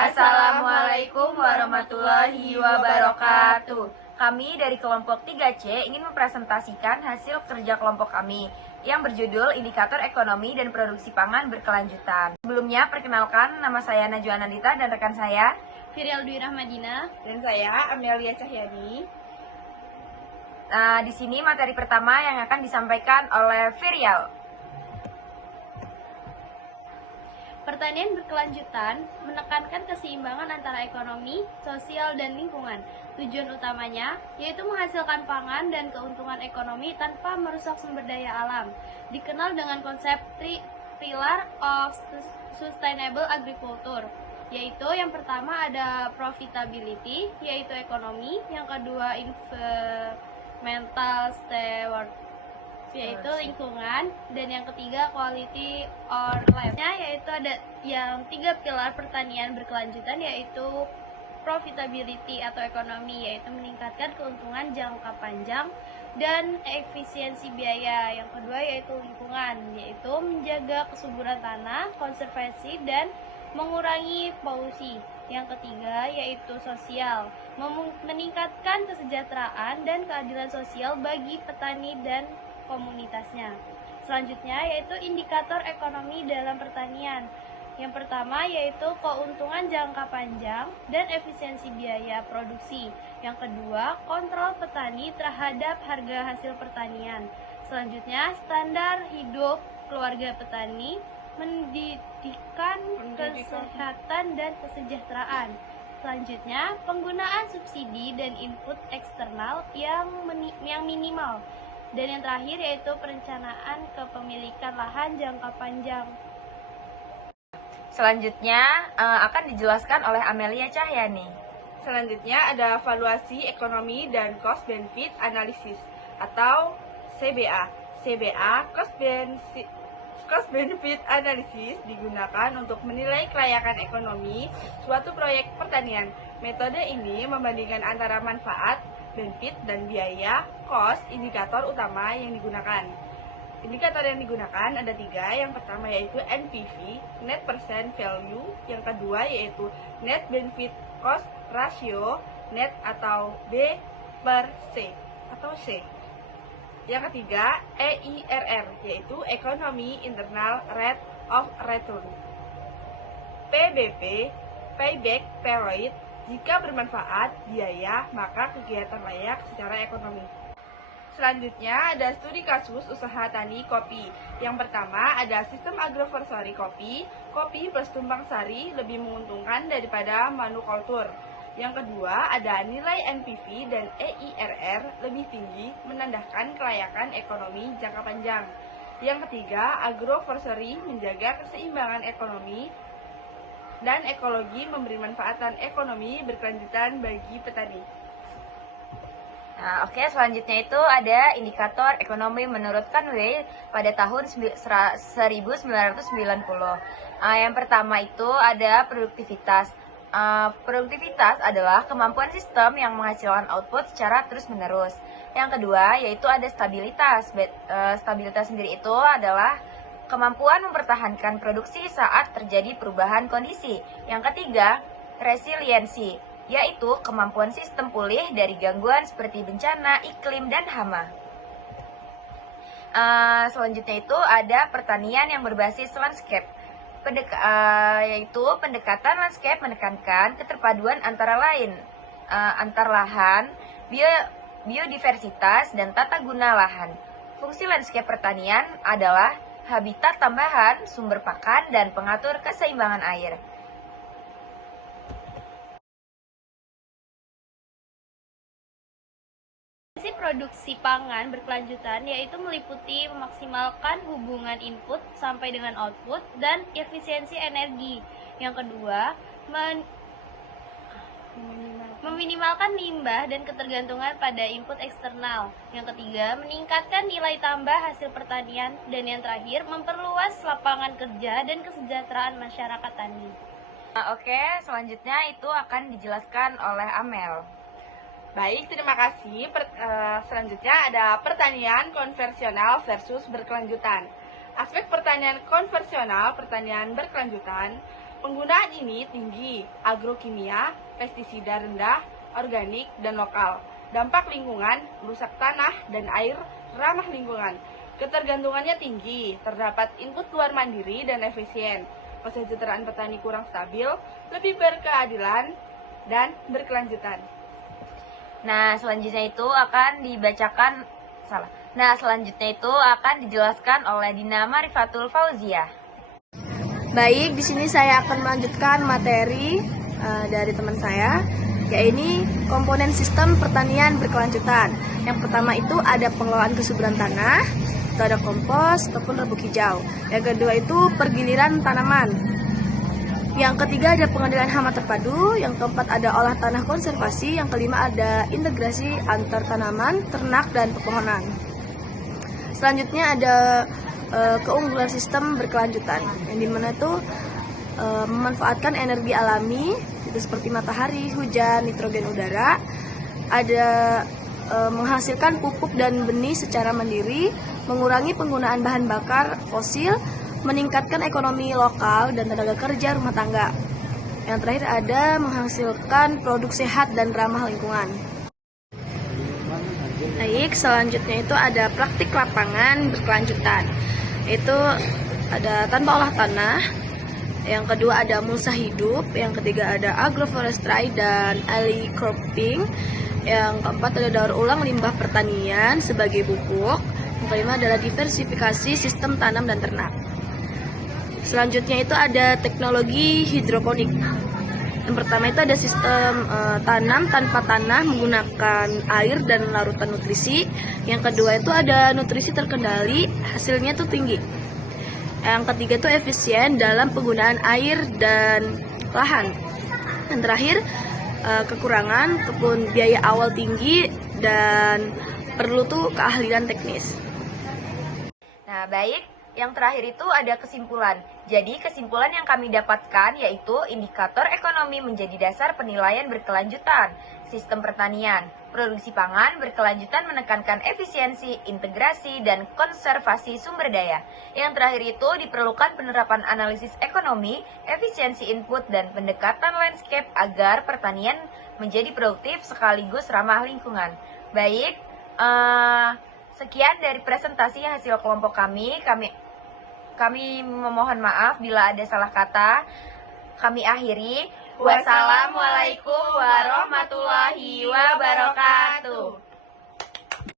Assalamualaikum warahmatullahi wabarakatuh. Kami dari kelompok 3C ingin mempresentasikan hasil kerja kelompok kami yang berjudul Indikator Ekonomi dan Produksi Pangan Berkelanjutan. Sebelumnya, perkenalkan, nama saya Najwa Nandita dan rekan saya Firial Dwi Rahmadina dan saya Amelia Cahyani. Nah, di sini materi pertama yang akan disampaikan oleh Firial. Pertanian berkelanjutan menekankan keseimbangan antara ekonomi, sosial, dan lingkungan. Tujuan utamanya yaitu menghasilkan pangan dan keuntungan ekonomi tanpa merusak sumber daya alam. Dikenal dengan konsep Pillar of Sustainable Agriculture, yaitu yang pertama ada profitability, yaitu ekonomi, yang kedua environmental stewardship, yaitu lingkungan, dan yang ketiga quality or life-nya, yaitu ada yang tiga pilar pertanian berkelanjutan, yaitu profitability atau ekonomi, yaitu meningkatkan keuntungan jangka panjang dan efisiensi biaya. Yang kedua yaitu lingkungan, yaitu menjaga kesuburan tanah, konservasi, dan mengurangi polusi. Yang ketiga yaitu sosial, meningkatkan kesejahteraan dan keadilan sosial bagi petani dan komunitasnya. Selanjutnya yaitu indikator ekonomi dalam pertanian. Yang pertama yaitu keuntungan jangka panjang dan efisiensi biaya produksi. Yang kedua, kontrol petani terhadap harga hasil pertanian. Selanjutnya, standar hidup keluarga petani, pendidikan, kesehatan, dan kesejahteraan. Selanjutnya, penggunaan subsidi dan input eksternal yang minimal. Dan yang terakhir yaitu perencanaan kepemilikan lahan jangka panjang. Selanjutnya akan dijelaskan oleh Amelia Cahyani. Selanjutnya ada valuasi ekonomi dan cost benefit analysis atau CBA. CBA cost benefit analysis digunakan untuk menilai kelayakan ekonomi suatu proyek pertanian. Metode ini membandingkan antara manfaat, benefit, dan biaya, cost, indikator utama yang digunakan. Indikator yang digunakan ada tiga. Yang pertama yaitu NPV, Net Present Value. Yang kedua yaitu Net Benefit Cost Ratio, Net atau B per C atau C. Yang ketiga EIRR, yaitu Economy Internal Rate of Return. PBP, Payback Period, jika bermanfaat biaya maka kegiatan layak secara ekonomi. Selanjutnya ada studi kasus usaha tani kopi. Yang pertama ada sistem agroforestry kopi. Kopi plus tumpang sari lebih menguntungkan daripada monokultur. Yang kedua ada nilai NPV dan EIRR lebih tinggi, menandakan kelayakan ekonomi jangka panjang. Yang ketiga, agroforestry menjaga keseimbangan ekonomi dan ekologi, memberi manfaatan ekonomi berkelanjutan bagi petani. Nah, oke, selanjutnya itu ada indikator ekonomi menurut Conway pada tahun 1990. Yang pertama itu ada produktivitas. Produktivitas adalah kemampuan sistem yang menghasilkan output secara terus-menerus. Yang kedua yaitu ada stabilitas. Stabilitas sendiri itu adalah kemampuan mempertahankan produksi saat terjadi perubahan kondisi. Yang ketiga, resiliensi, yaitu kemampuan sistem pulih dari gangguan seperti bencana, iklim, dan hama. Selanjutnya itu ada pertanian yang berbasis landscape. Yaitu pendekatan landscape menekankan keterpaduan antara lahan, biodiversitas, dan tata guna lahan. Fungsi landscape pertanian adalah habitat tambahan, sumber pakan, dan pengatur keseimbangan air. Produksi pangan berkelanjutan yaitu meliputi memaksimalkan hubungan input sampai dengan output dan efisiensi energi. Yang kedua, meminimalkan limbah dan ketergantungan pada input eksternal. Yang ketiga, meningkatkan nilai tambah hasil pertanian. Dan yang terakhir, memperluas lapangan kerja dan kesejahteraan masyarakat tani. Oke, selanjutnya itu akan dijelaskan oleh Amel. Baik, terima kasih. Selanjutnya ada pertanian konvensional versus berkelanjutan. Aspek pertanian konvensional, pertanian berkelanjutan, Penggunaan ini tinggi, agrokimia, pestisida rendah, organik, dan lokal. Dampak lingkungan, merusak tanah dan air, ramah lingkungan. Ketergantungannya tinggi, terdapat input luar mandiri dan efisien. Kesejahteraan petani kurang stabil, lebih berkeadilan, dan berkelanjutan. Nah, selanjutnya itu akan dijelaskan oleh Dina Marifatul Fauzia. Baik, di sini saya akan melanjutkan materi dari teman saya, yaitu komponen sistem pertanian berkelanjutan. Yang pertama itu ada pengelolaan kesuburan tanah, itu ada kompos ataupun rebuk hijau. Yang kedua itu pergiliran tanaman. Yang ketiga ada pengendalian hama terpadu. Yang keempat ada olah tanah konservasi. Yang kelima ada integrasi antar tanaman, ternak, dan pepohonan. Selanjutnya ada keunggulan sistem berkelanjutan, yang dimana itu memanfaatkan energi alami itu seperti matahari, hujan, nitrogen udara, ada menghasilkan pupuk dan benih secara mandiri, mengurangi penggunaan bahan bakar fosil, meningkatkan ekonomi lokal dan tenaga kerja rumah tangga. Yang terakhir ada menghasilkan produk sehat dan ramah lingkungan. Baik, selanjutnya itu ada praktik lapangan berkelanjutan. Itu ada tanpa olah tanah, yang kedua ada mulsa hidup, yang ketiga ada agroforestry dan alley cropping, yang keempat ada daur ulang limbah pertanian sebagai pupuk, yang kelima adalah diversifikasi sistem tanam dan ternak. Selanjutnya itu ada teknologi hidroponik. Yang pertama itu ada sistem tanam tanpa tanah menggunakan air dan larutan nutrisi. Yang kedua itu ada nutrisi terkendali, hasilnya tuh tinggi. Yang ketiga itu efisien dalam penggunaan air dan lahan. Yang terakhir kekurangan ataupun biaya awal tinggi dan perlu tuh keahlian teknis. Nah, baik. Yang terakhir itu ada kesimpulan. Jadi, kesimpulan yang kami dapatkan yaitu indikator ekonomi menjadi dasar penilaian berkelanjutan. Sistem pertanian, produksi pangan berkelanjutan menekankan efisiensi, integrasi, dan konservasi sumber daya. Yang terakhir itu diperlukan penerapan analisis ekonomi, efisiensi input, dan pendekatan landscape agar pertanian menjadi produktif sekaligus ramah lingkungan. Baik, sekian dari presentasi hasil kelompok kami. Kami memohon maaf bila ada salah kata. Kami akhiri. Wassalamualaikum warahmatullahi wabarakatuh.